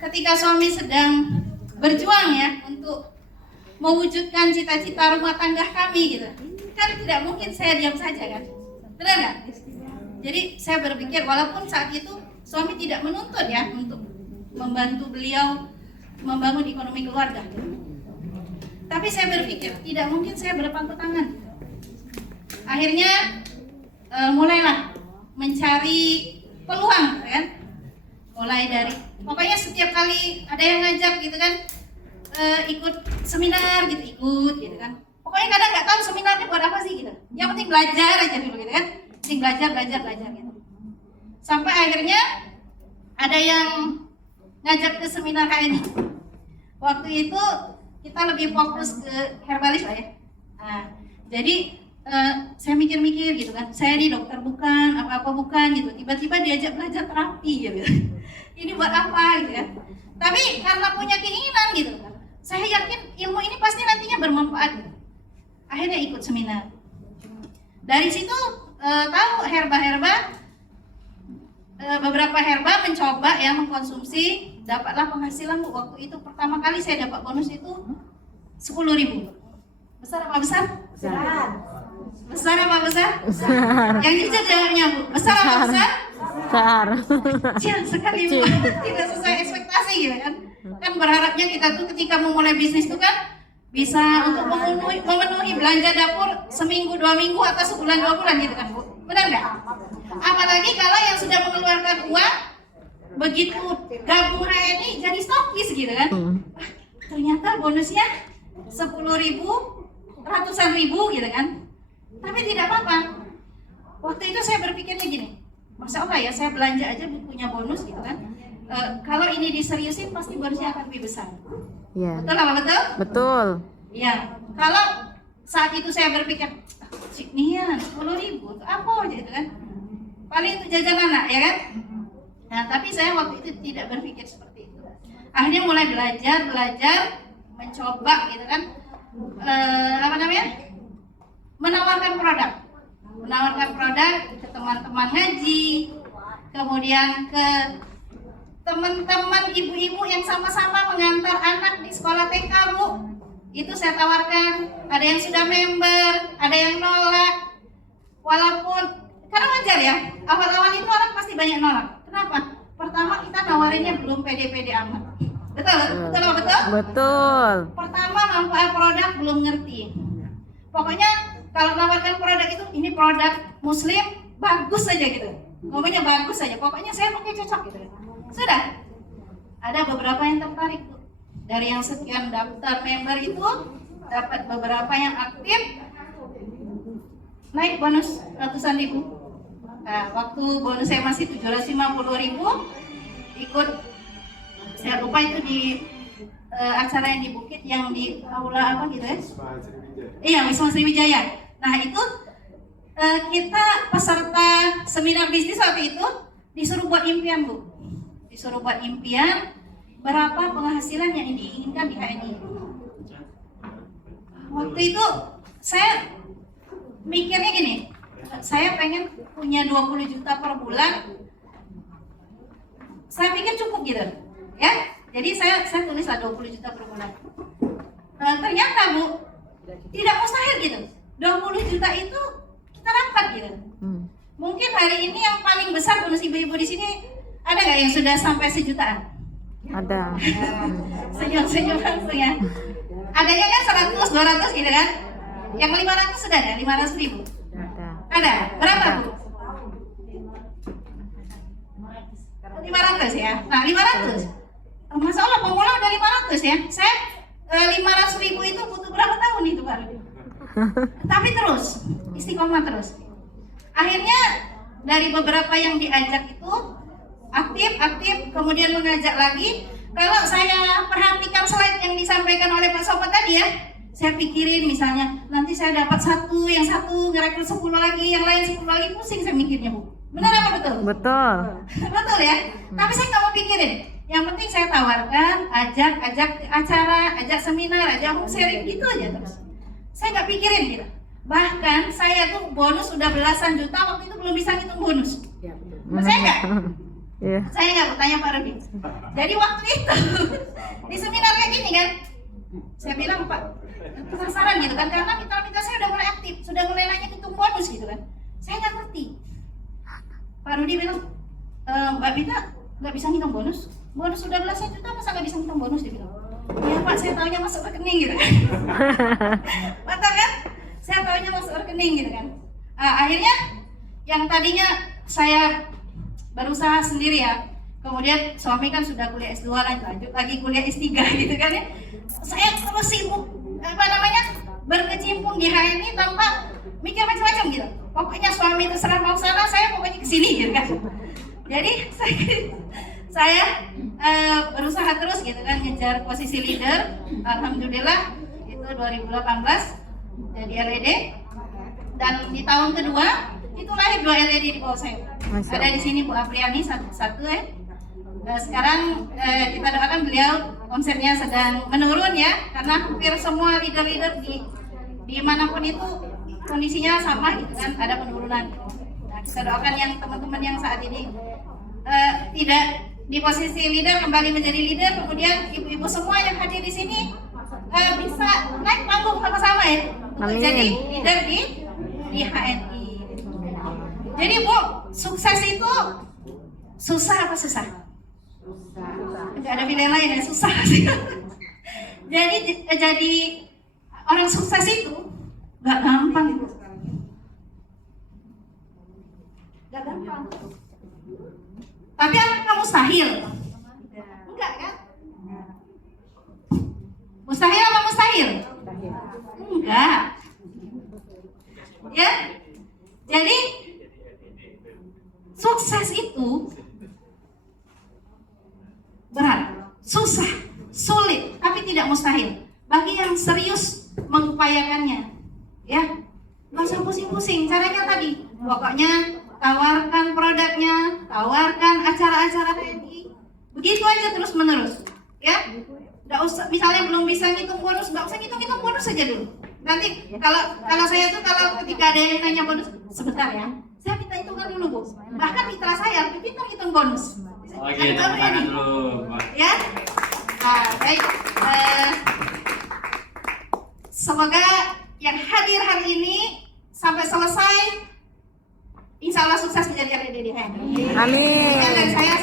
ketika suami sedang berjuang ya untuk mewujudkan cita-cita rumah tangga kami gitu, kan tidak mungkin saya diam saja kan, benar nggak? Jadi saya berpikir walaupun saat itu suami tidak menuntut ya untuk membantu beliau membangun ekonomi keluarga, tapi saya berpikir tidak mungkin saya berpangku tangan. Akhirnya mulailah mencari peluang kan, mulai dari pokoknya setiap kali ada yang ngajak gitu kan, ikut seminar gitu, ikut gitu kan. Pokoknya kadang nggak tahu seminarnya buat apa sih gitu. Yang penting belajar aja dulu gitu kan. Penting belajar gitu. Sampai akhirnya ada yang ngajak ke seminar HNI. Waktu itu kita lebih fokus ke herbalis lah ya. Nah, jadi saya mikir-mikir gitu kan. Saya di dokter bukan, apa-apa bukan gitu. Tiba-tiba diajak belajar terapi gitu. Ini buat apa gitu kan. Tapi karena punya keinginan gitu kan, saya yakin ilmu ini pasti nantinya bermanfaat gitu. Akhirnya ikut seminar. Dari situ tahu herba-herba, beberapa herba mencoba ya mengkonsumsi, dapatlah penghasilan. Waktu itu pertama kali saya dapat bonus itu 10.000. Besar apa besar? Besar. Besar apa besar? Besar. Yang jujur jawabnya Bu, besar apa besar? Besar. Kecil sekali Bu, tidak sesuai ekspektasi gitu kan. Kan berharapnya kita tuh ketika memulai bisnis tuh kan bisa untuk memenuhi belanja dapur seminggu 2 minggu atau sebulan 2 bulan gitu kan Bu, benar nggak? Apalagi kalau yang sudah mengeluarkan uang begitu gabung HNI jadi stokis gitu kan. Ternyata bonusnya 10.000, ratusan ribu gitu kan. Tapi tidak apa-apa. Waktu itu saya berpikirnya gini, Masya Allah ya, saya belanja aja punya bonus gitu kan. Kalau ini diseriusin pasti bonusnya akan lebih besar. Ya. Betul apa betul? Betul. Iya. Kalau saat itu saya berpikir, Nian 10.000 untuk apa gitu kan? Paling untuk jajan anak ya kan? Nah tapi saya waktu itu tidak berpikir seperti itu. Akhirnya mulai belajar, mencoba gitu kan, menawarkan produk ke teman-teman ngaji, kemudian ke teman-teman ibu-ibu yang sama-sama mengantar anak di sekolah TK Bu. Itu saya tawarkan, ada yang sudah member, ada yang nolak. Walaupun karena wajar ya, awal-awal itu orang pasti banyak nolak. Kenapa? Pertama kita nawarinnya belum pede-pede amat. Betul? Betul. Pertama manfaat produk belum ngerti. Pokoknya kalau nawarkan produk itu, ini produk muslim bagus saja gitu. Ngomongnya bagus saja. Pokoknya saya pakai cocok gitu. Sudah. Ada beberapa yang tertarik tuh. Dari yang sekian daftar member itu dapat beberapa yang aktif, naik bonus ratusan ribu. Nah, waktu bonus saya masih 750.000, ikut saya lupa itu di acara yang di Bukit, yang di aula apa gitu ya? Iya, Wisma Sriwijaya. Nah itu kita peserta seminar bisnis waktu itu disuruh buat impian Bu, disuruh buat impian berapa penghasilan yang diinginkan di HNI. Waktu itu saya mikirnya gini, saya pengen punya 20 juta per bulan. Saya pikir cukup gitu ya. Jadi saya tulislah 20 juta per bulan. Ternyata Bu, tidak mustahil gitu. 20 juta itu kita dapat gitu. Mungkin hari ini yang paling besar bonus ibu-ibu di sini ada nggak yang sudah sampai sejutaan? Ada. Senyum-senyum langsung ya. Adanya kan 100, 200 gitu kan. Yang 500 sudah ada, 500.000. Ada. Berapa Bu? 500 ya. Nah 500. Masya Allah pemula udah 500 ya. Saya 500.000 itu butuh berapa tahun itu Pak? Tapi terus, istiqomah terus. Akhirnya dari beberapa yang diajak itu aktif, kemudian mengajak lagi. Kalau saya perhatikan slide yang disampaikan oleh Pak Sobat tadi ya, saya pikirin misalnya nanti saya dapat yang satu ngerekrut 10 lagi, yang lain 10 lagi, pusing saya mikirnya Bu. Benar apa betul? Betul. Betul ya. Tapi saya nggak mau pikirin. Yang penting saya tawarkan, ajak acara, ajak seminar, ajak home sharing gitu aja terus. Saya nggak pikirin gitu. Bahkan saya tuh bonus sudah belasan juta, waktu itu belum bisa ngitung bonus. Percaya nggak? Iya. Saya nggak bertanya Pak Rudi. Jadi waktu itu di seminar kayak gini kan, saya bilang Pak, penasaran gitu kan, karena mitra-mitra saya udah mulai aktif, sudah mulai nanya hitung bonus gitu kan. Saya nggak ngerti. Pak Rudi bilang, Mbak Bita nggak bisa ngitung bonus. Bonus sudah belasan juta, masa nggak bisa ngitung bonus? Dia bilang. Iya Pak, saya taunya masuk rekening gitu kan. Mantap kan? Saya taunya masuk rekening gitu kan. Akhirnya yang tadinya saya berusaha sendiri ya, kemudian suami kan sudah kuliah S2 lanjut lagi kuliah S3 gitu kan ya. Saya terus sibuk berkecimpung di HNI tanpa mikir macam-macam gitu. Pokoknya suami terserah mau sana, saya pokoknya kesini gitu kan. Jadi saya berusaha terus gitu kan, ngejar posisi leader. Alhamdulillah itu 2018 jadi LED, dan di tahun kedua itu lahir 2 LED di bawah saya. Ada di sini Bu Apriani satu ya. Sekarang kita doakan beliau omsetnya sedang menurun ya, karena hampir semua leader-leader di manapun itu kondisinya sama gitu kan, ada penurunan. Nah, kita doakan yang teman-teman yang saat ini tidak di posisi leader kembali menjadi leader, kemudian ibu-ibu semua yang hadir di sini bisa naik panggung sama-sama ya untuk jadi leader di HNI. Jadi Bu, sukses itu susah apa susah? Enggak ada pilihan lain ya, susah sih. jadi orang sukses itu nggak gampang itu. Nggak gampang. Tapi apakah mustahil? Enggak kan? Mustahil apa mustahil? Enggak. Ya. Jadi sukses itu berat, susah, sulit, tapi tidak mustahil bagi yang serius mengupayakannya. Ya, nggak usah pusing-pusing. Caranya tadi, pokoknya tawarkan produknya, tawarkan acara-acara TNI, begitu aja terus menerus. Ya, nggak usah. Misalnya belum bisa ngitung bonus, nggak usah ngitung bonus saja dulu. Nanti kalau saya tuh kalau ketika ada yang nanya bonus, sebentar ya, saya minta hitungan dulu Bu. Bahkan mitra saya lebih pintar hitung bonus. Oke, tangan dulu, Pak. Ya, baik. Semoga yang hadir hari ini sampai selesai, insya Allah sukses menjadi RDD. Amin. Dari saya.